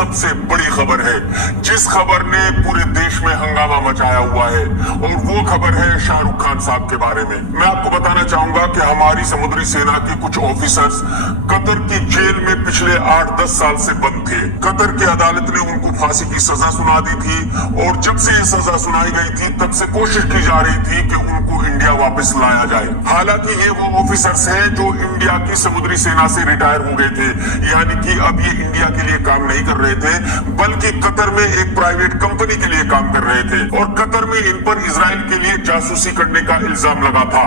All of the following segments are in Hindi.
सबसे बड़ी खबर है, जिस खबर ने पूरे देश में हंगामा मचाया हुआ है, और वो खबर है शाहरुख खान साहब के बारे में। मैं आपको बताना चाहूंगा कि हमारी समुद्री सेना के कुछ ऑफिसर्स कतर की जेल में पिछले 8-10 साल से बंद थे। कतर की अदालत ने उनको फांसी की सजा सुना दी थी, और जब से ये सजा सुनाई गई थी तब से कोशिश की जा रही थी कि उनको इंडिया वापस लाया जाए। हालांकि ये वो ऑफिसर्स हैं जो इंडिया की समुद्री सेना से रिटायर हो गए थे, यानी कि अब ये इंडिया के लिए काम नहीं कर रहे थे, बल्कि कतर में एक प्राइवेट कंपनी के लिए काम कर रहे थे, और कतर में इन पर इजराइल के लिए जासूसी करने का इल्जाम लगा था।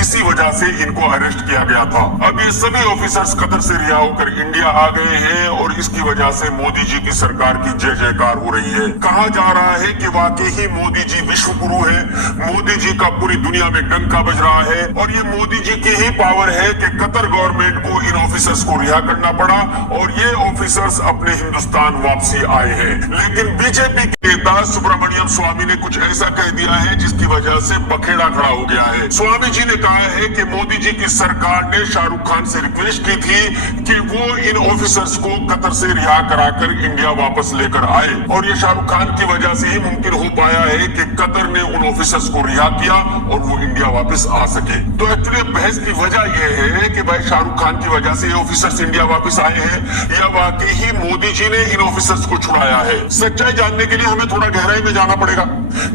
इसी वजह से इनको अरेस्ट किया गया था। अब ये सभी ऑफिसर्स कतर से रिहा होकर इंडिया आ गए हैं, और इसकी वजह से मोदी जी की सरकार की जय जयकार हो रही है। कहा जा रहा है कि वाकई ही मोदी जी विश्व गुरु है, मोदी जी का पूरी दुनिया में डंका बज रहा है, और ये मोदी जी की ही पावर है कि कतर गवर्नमेंट को इन ऑफिसर्स को रिहा करना पड़ा, और ये ऑफिसर्स अपने हिंदुस्तान वापसी आए हैं। लेकिन बीजेपी के नेता सुब्रमण्यम स्वामी ने कुछ ऐसा कह दिया है जिसकी वजह से बखेड़ा खड़ा हो गया है। स्वामी जी ने कहा है कि मोदी जी की सरकार ने शाहरुख खान से रिक्वेस्ट की थी कि वो इन ऑफिसर्स को कतर से रिहा कराकर इंडिया वापस लेकर आए, और ये शाहरुख खान की वजह से ही मुमकिन हो पाया है कि कतर ने उन ऑफिसर्स को रिहा किया और वो इंडिया वापस आ सके। तो एक्चुअली बहस की वजह यह है कि भाई शाहरुख खान की वजह से ये ऑफिसर्स इंडिया वापस आए हैं, या वाकई ही मोदी जी ने इन ऑफिसर्स को छुड़ाया है। सच्चाई जानने के लिए हमें थोड़ा गहराई में जाना पड़ेगा।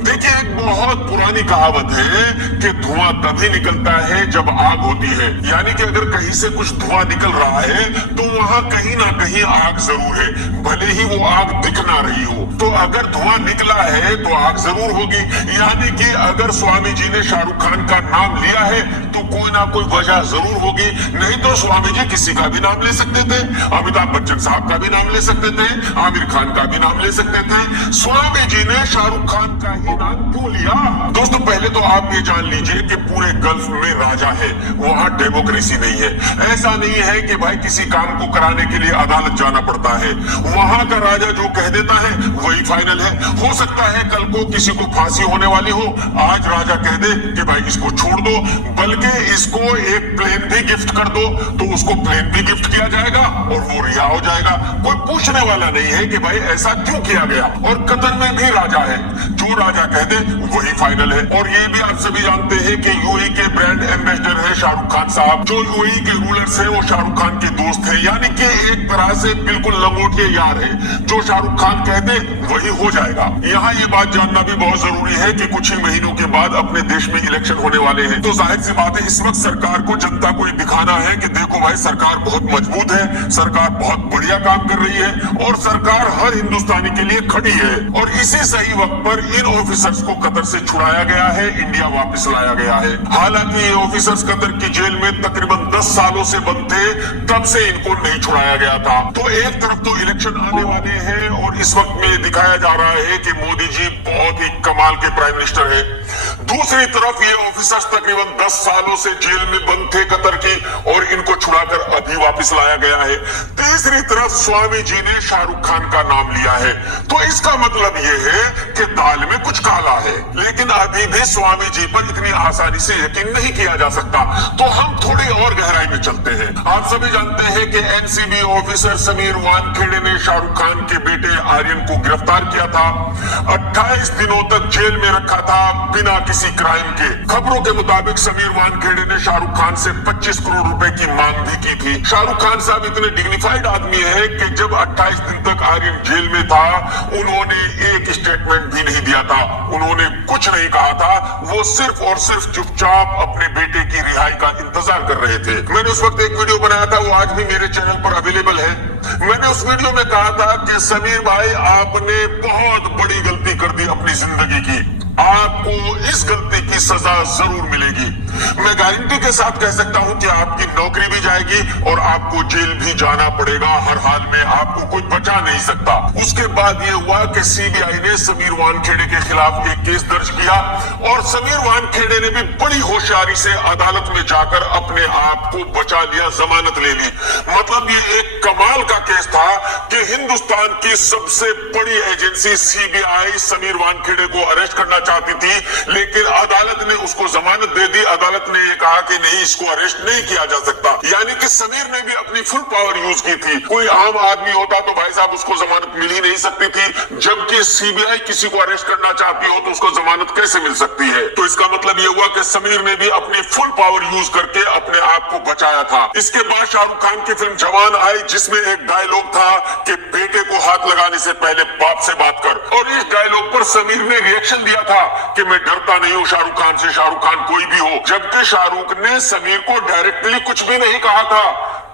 देखिए, एक बहुत पुरानी कहावत है कि धुआं तभी निकलता है जब आग होती है, यानी कि अगर कहीं से कुछ धुआं निकल रहा है तो वहां कहीं ना कहीं आग जरूर है, भले ही वो आग दिख ना रही हो। तो अगर धुआं निकला है तो आग जरूर होगी, यानी कि अगर स्वामी जी ने शाहरुख खान का नाम लिया है तो कोई ना कोई वजह जरूर होगी। नहीं तो स्वामी जी किसी का भी नाम ले सकते थे, अमिताभ बच्चन साहब का भी नाम ले सकते थे, आमिर खान का भी नाम ले सकते थे। स्वामी जी ने शाहरुख खान का ही नाम क्यों लिया? दोस्तों, पहले तो आप ये जान लीजिए कि पूरे गल्फ में राजा है, वहां डेमोक्रेसी नहीं है। ऐसा नहीं है कि भाई किसी काम को कराने के लिए अदालत जाना पड़ता है। वहां का राजा जो कह देता है वही फाइनल है। हो सकता है कल को किसी को फांसी होने वाली हो, आज राजा कह दे कि भाई इसको छोड़ दो, बल्कि इसको एक प्लेन भी गिफ्ट कर दो, तो उसको प्लेन भी गिफ्ट किया जाएगा और वो रिहा हो जाएगा। कोई पूछने वाला नहीं है कि भाई ऐसा क्यों किया गया। और कतर में भी राजा है, जो राजा कह दे वही फाइनल है। और ये भी आप सभी जानते हैं कि यूएई के ब्रांड एम्बेसडर है शाहरुख खान साहब। जो यूएई के रूलर्स है वो शाहरुख खान के दोस्त है, यानी कि एक तरह से बिल्कुल लंगोटिए यार है। जो शाहरुख खान कह दे वही हो जाएगा। यहाँ ये बात जानना भी बहुत जरूरी है कि कुछ ही महीनों के बाद अपने देश में इलेक्शन होने वाले हैं, तो जाहिर सी बात है इस वक्त सरकार को जनता को दिखाना है कि देखो भाई सरकार बहुत मजबूत है, सरकार बहुत बढ़िया काम कर रही है, और सरकार हर हिंदुस्तानी के लिए खड़ी है। और इसी सही वक्त पर इन ऑफिसर्स को कतर से छुड़ाया गया है, इंडिया वापस लाया गया है। हालांकि ये ऑफिसर्स कतर की जेल में तकरीबन 10 सालों से बंद थे, तब से इनको नहीं छुड़ाया गया था। तो एक तरफ तो इलेक्शन आने वाले हैं, और इस वक्त में दिखाया जा रहा है कि मोदी जी बहुत ही कमाल के प्राइम मिनिस्टर है। दूसरी तरफ ये ऑफिसर्स तकरीबन 10 सालों से जेल में बंद थे कतर की, और इनको छुड़ाकर अभी वापस लाया गया है। तीसरी तरफ स्वामी जी ने शाहरुख खान का नाम लिया है। तो इसका मतलब ये है कि दाल में कुछ काला है, लेकिन अभी भी स्वामी जी पर इतनी आसानी से यकीन नहीं किया जा सकता। तो हम थोड़ी और गहराई में चलते हैं। आप सभी जानते हैं कि एनसीबी ऑफिसर समीर वानखेड़े ने शाहरुख खान के बेटे आर्यन को गिरफ्तार किया था। 28 दिनों तक जेल में रखा था बिना किसी क्राइम के। खबरों के मुताबिक समीर वानखेड़े ने शाहरुख खान से 25 करोड़ रुपए की मांग भी की थी। शाहरुख खान साहब इतने डिग्निफाइड आदमी है कि जब 28 दिन तक आर्यन जेल में था, उन्होंने एक स्टेटमेंट भी नहीं दिया था, उन्होंने कुछ नहीं कहा था। वो सिर्फ और सिर्फ चुपचाप अपने बेटे की रिहाई का इंतजार कर रहे थे। मैंने उस वक्त एक वीडियो बनाया था, वो आज भी मेरे चैनल पर अवेलेबल है। मैंने उस वीडियो में कहा था कि समीर भाई, आपने बहुत बड़ी गलती कर दी अपनी जिंदगी की, आपको इस गलती की सजा जरूर मिलेगी। मैं गारंटी के साथ कह सकता हूं कि आपकी नौकरी भी जाएगी और आपको जेल भी जाना पड़ेगा। हर हाल में आपको कोई बचा नहीं सकता। उसके बाद ये हुआ कि सीबीआई ने समीर वानखेड़े के खिलाफ एक केस दर्ज किया, और समीर वानखेड़े ने भी बड़ी होशियारी से अदालत में जाकर अपने आप को बचा लिया, जमानत ले ली। मतलब ये एक कमाल का केस था कि हिंदुस्तान की सबसे बड़ी एजेंसी सीबीआई समीर वानखेड़े को अरेस्ट करना चाहती थी, लेकिन अदालत ने उसको जमानत दे दी। अदालत ने ये कहा कि नहीं, इसको अरेस्ट नहीं किया जा सकता। यानी कि समीर ने भी अपनी फुल पावर यूज की थी। कोई आम आदमी होता तो भाई साहब उसको जमानत मिल ही नहीं सकती थी, जबकि सीबीआई किसी को अरेस्ट करना चाहती हो तो उसको जमानत कैसे मिल सकती है? तो इसका मतलब ये हुआ कि समीर ने भी अपनी फुल पावर यूज करके अपने आप को बचाया था। इसके बाद शाहरुख खान की फिल्म जवान आई, जिसमें एक डायलॉग था कि बेटे को हाथ लगाने से पहले बाप से बात कर, और इस डायलॉग पर समीर ने रिएक्शन दिया था कि मैं डरता नहीं हूं शाहरुख खान से, शाहरुख खान कोई भी हो। जबकि शाहरुख ने समीर को डायरेक्टली कुछ भी नहीं कहा था,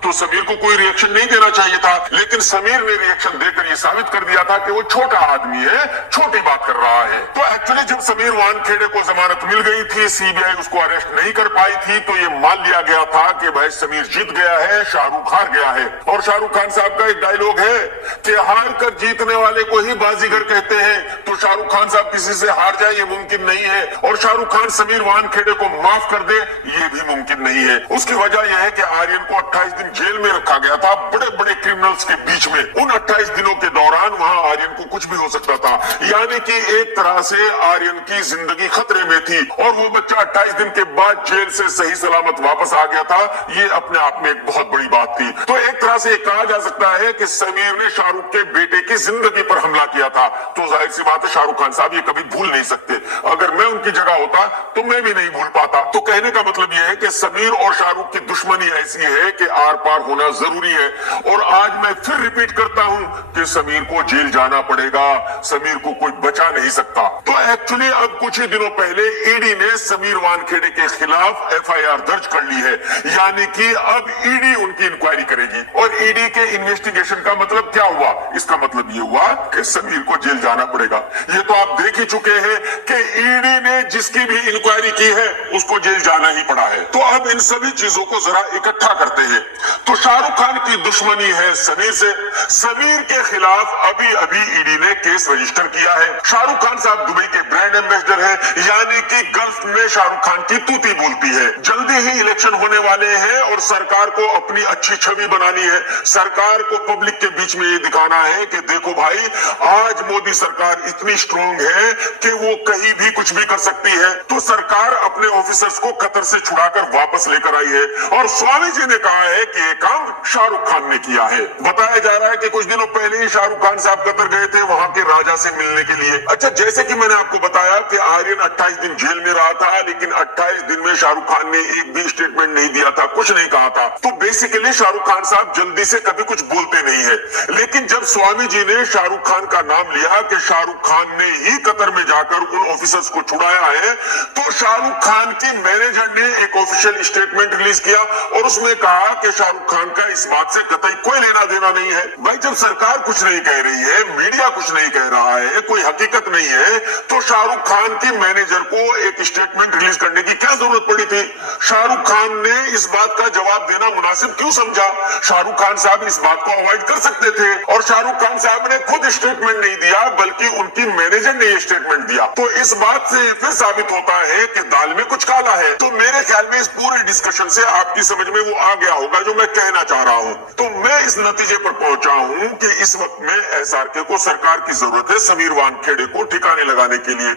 तो समीर को कोई रिएक्शन नहीं देना चाहिए था, लेकिन समीर ने रिएक्शन देकर यह साबित कर दिया था कि वो छोटा आदमी है, छोटी बात कर रहा है। तो एक्चुअली जब समीर वानखेड़े को जमानत मिल गई थी, सीबीआई उसको अरेस्ट नहीं कर पाई थी, तो ये मान लिया गया था कि भाई समीर जीत गया है, शाहरुख हार गया है। और शाहरुख खान साहब का एक डायलॉग है कि हार कर जीतने वाले को ही बाजीगर कहते हैं, तो शाहरुख खान साहब किसी से हार जाए ये मुमकिन नहीं है, और शाहरुख खान समीर वानखेड़े को माफ कर दे ये भी मुमकिन नहीं है। उसकी वजह यह है कि आर्यन को 28 दिन जेल में रखा गया था, बड़े बड़े क्रिमिनल्स के बीच में। उन 28 दिनों के दौरान वहां आर्यन को कुछ भी हो सकता था, यानी कि एक तरह से आर्यन की जिंदगी खतरे में थी, और वो बच्चा 28 दिन के बाद जेल से सही सलामत वापस आ गया था। ये अपने आप में एक बहुत बड़ी बात थी। तो एक तरह से कहा जा सकता है कि समीर ने शाहरुख के बेटे की जिंदगी पर हमला किया था। तो जाहिर सी बात है शाहरुख खान साहब ये कभी भूल नहीं सकते। अगर मैं उनकी जगह होता तो मैं भी नहीं भूल पाता। तो कहने का मतलब यह है कि समीर और शाहरुख की दुश्मनी ऐसी है कि आर पार होना जरूरी है। और आज मैं फिर रिपीट करता हूं कि समीर को जेल जाना पड़ेगा, समीर को कोई बचा नहीं सकता। तो एक्चुअली अब कुछ ही दिनों पहले ईडी ने समीर वानखेड़े के खिलाफ एफआईआर दर्ज कर ली है, यानी कि अब ईडी उनकी इंक्वायरी करेगी। और ईडी के इन्वेस्टिगेशन का मतलब क्या हुआ? इसका मतलब ये हुआ कि समीर को जेल जाना पड़ेगा। ये तो आप देख ही चुके हैं कि ईडी ने जिसकी भी इंक्वायरी की है उसको जेल जाना ही पड़ा है। तो अब इन सभी चीजों को जरा इकट्ठा करते हैं। तो शाहरुख खान की दुश्मनी है समीर से। समीर के खिलाफ अभी अभी ईडी ने केस रजिस्टर किया है। शाहरुख खान साहब दुबई के ब्रांड एम्बेसडर हैं, यानी कि गल्फ में शाहरुख खान की तूती बोलती है। जल्दी ही इलेक्शन होने वाले हैं और सरकार को अपनी अच्छी छवि बनानी है। सरकार को पब्लिक के बीच में ये दिखाना है कि देखो भाई, आज मोदी सरकार इतनी स्ट्रांग है कि वो कहीं भी कुछ भी कर सकती है। तो सरकार अपने ऑफिसर्स को कतर से छुड़ाकर वापस लेकर आई है, और स्वामी जी ने कहा है कि ये काम शाहरुख खान ने किया है। बताया जा रहा है कि कुछ दिनों पहले ही शाहरुख खान साहब कतर गए थे वहां के राजा से मिलने के लिए। अच्छा, जैसे कि मैंने आपको बताया कि आर्यन 28 दिन जेल में रहा था, लेकिन 28 दिन में शाहरुख खान ने एक भी स्टेटमेंट नहीं दिया था, कुछ नहीं कहा था। तो बेसिकली शाहरुख खान साहब जल्दी से कभी कुछ बोलते नहीं है। लेकिन जब स्वामी जी ने शाहरुख खान का नाम लिया कि शाहरुख खान ने ही कतर में जाकर उन ऑफिसर्स को छुड़ाया है, तो शाहरुख खान के मैनेजर ने एक ऑफिशियल स्टेटमेंट रिलीज किया और उसमें कहा कि शाहरुख खान का इस बात से कतई कोई लेना देना नहीं है। भाई, जब सरकार कुछ नहीं कह रही है, मीडिया कुछ नहीं कह रहा है, कोई हकीकत नहीं है, तो शाहरुख खान के मैनेजर को एक स्टेटमेंट रिलीज करने की क्या जरूरत पड़ी थी? शाहरुख खान ने इस बात का जवाब देना मुनासिब क्यों समझा? शाहरुख खान साहब इस बात को अवॉइड कर सकते थे, और शाहरुख खान साहब ने खुद स्टेटमेंट नहीं दिया, बल्कि उनकी मैनेजर ने ये स्टेटमेंट दिया। तो इस बात से फिर साबित होता है कि दाल में कुछ काला है। तो मेरे ख्याल में इस पूरे डिस्कशन से आपकी समझ में वो आ गया होगा जो मैं कहना चाह रहा हूं। तो मैं इस नतीजे पर पहुंचा हूं कि इस वक्त में एसआरके को सरकार की जरूरत है समीर वानखेड़े को ठिकाने लगाने के लिए,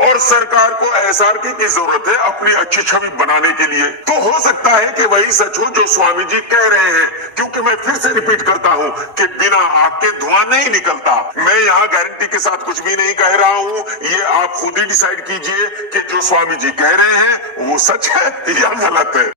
और सरकार को एसआरके की जरूरत है अपनी अच्छी छवि बनाने के लिए। तो हो सकता है कि वही सच हो जो स्वामी जी कह रहे हैं, क्योंकि मैं फिर से रिपीट करता हूं कि बिना आग के धुआं नहीं निकलता। मैं यहाँ गारंटी के साथ कुछ भी नहीं कह रहा हूं, ये आप खुद ही डिसाइड कीजिए कि जो स्वामी जी कह रहे हैं वो सच है या गलत है।